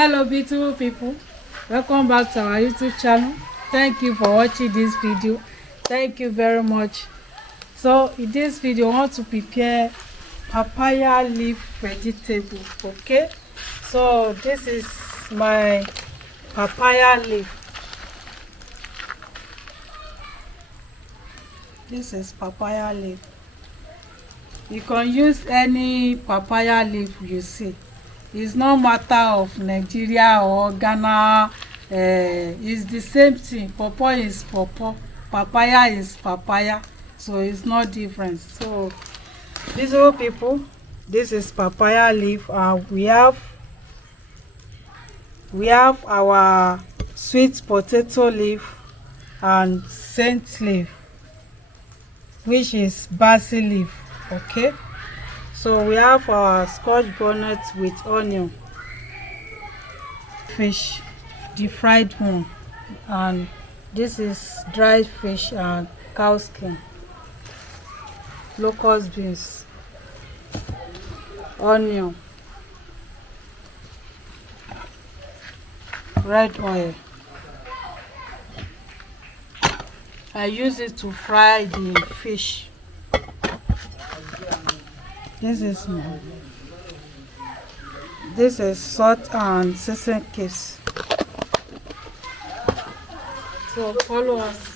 Hello beautiful people, welcome back to our YouTube channel. Thank you for watching this video. Thank you very much. So in this video I want to prepare papaya leaf vegetable. Okay, so this is my papaya leaf. This is papaya leaf. You can use any papaya leaf you see. It's no matter of Nigeria or Ghana. It's the same thing. Pawpaw is pawpaw, papaya is papaya, so it's not different. So beautiful people, this is papaya leaf. We have our sweet potato leaf and scent leaf, which is basil leaf. Okay, so we have our scotch bonnet with onion, fish, the fried one, and this is dried fish and cow skin, locust beans, onion, red oil. I use it to fry the fish. This is more. This is salt and seasoning cubes. So follow us.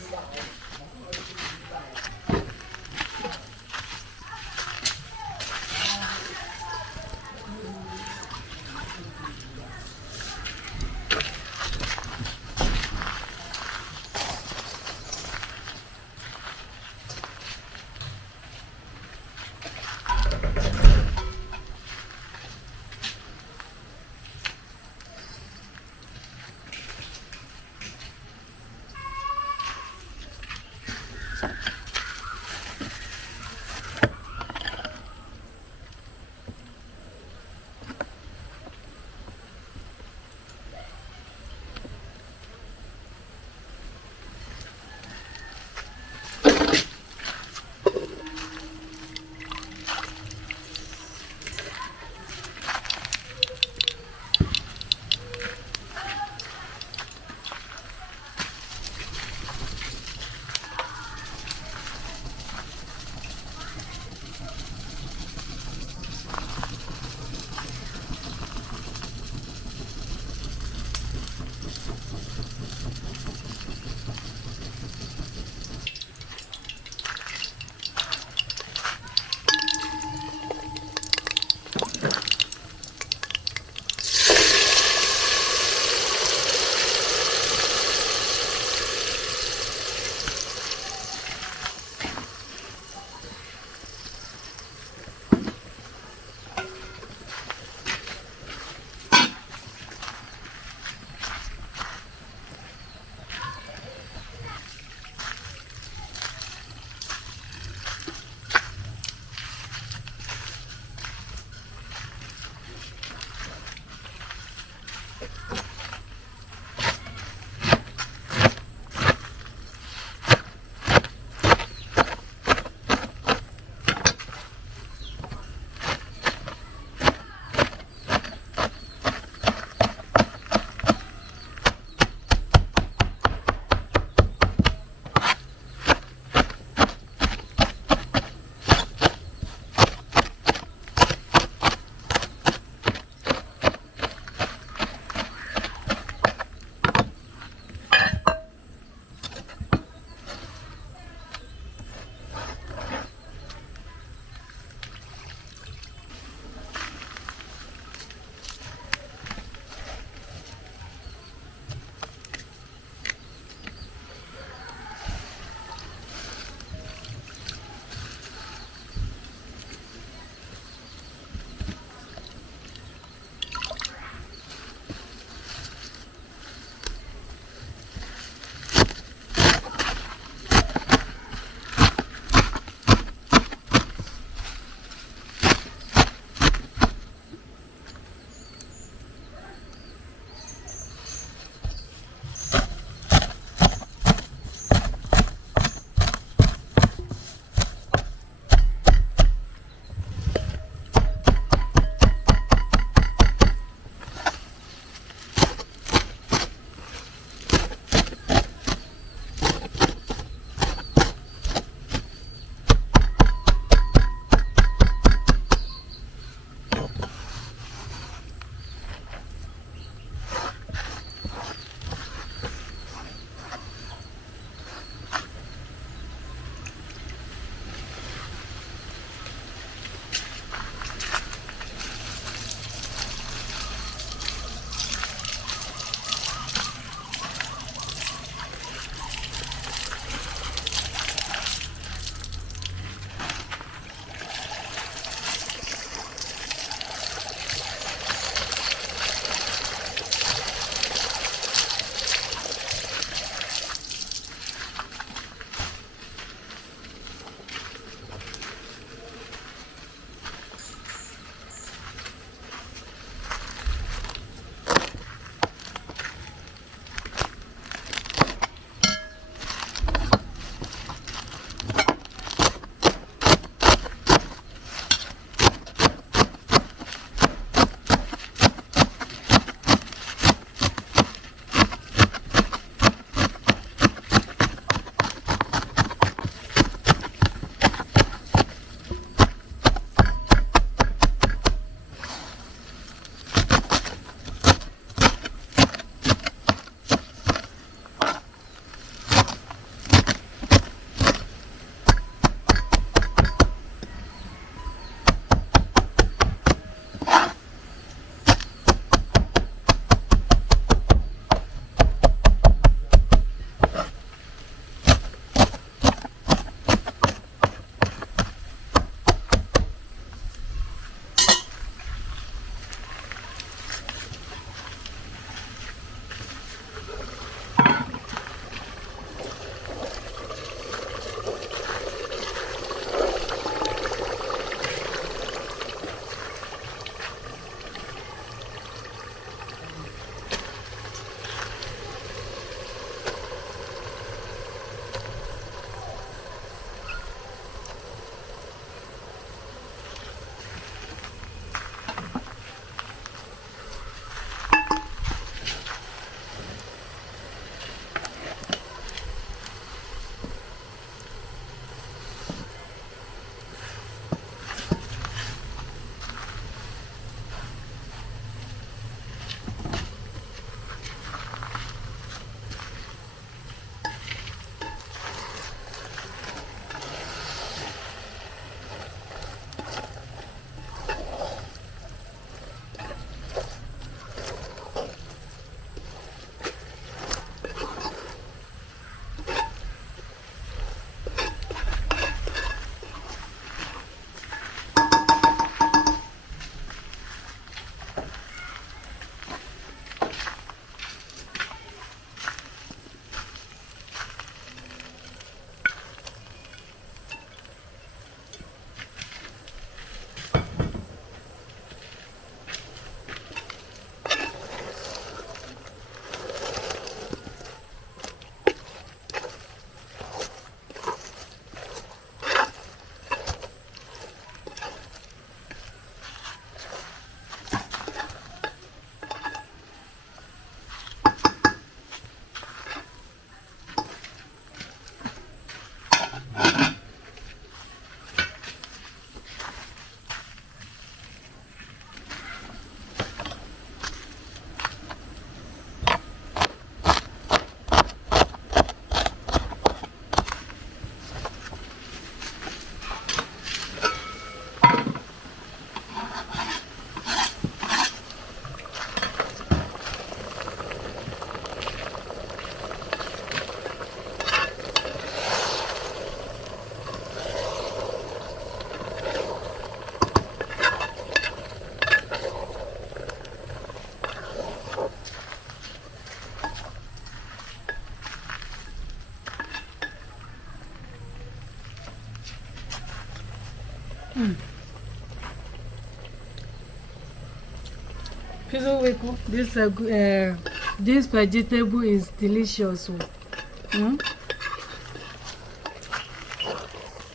This vegetable is delicious.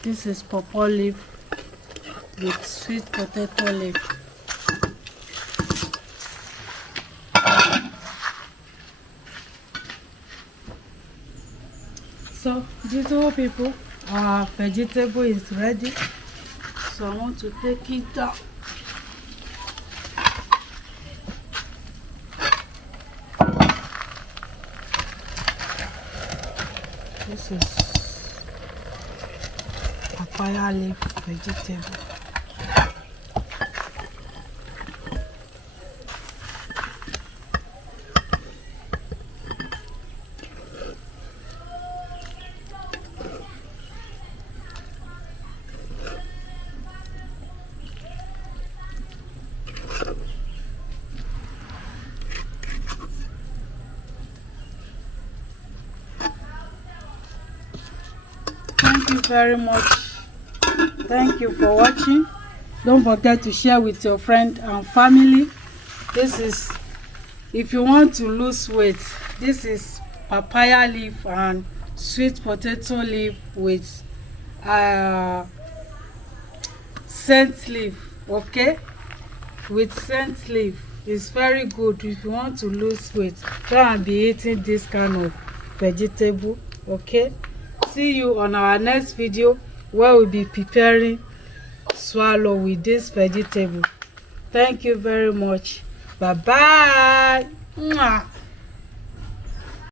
This is pawpaw leaf with sweet potato leaf. So, beautiful people, our vegetable is ready. So I want to take it down. This is papaya leaf vegetable. Thank you very much. Thank you for watching. Don't forget to share with your friend and family. This is, if you want to lose weight, this is papaya leaf and sweet potato leaf with scent leaf. Okay, with scent leaf. It's very good if you want to lose weight. Try and be eating this kind of vegetable. Okay, see you on our next video where we'll be preparing swallow with this vegetable. Thank you very much. Bye bye.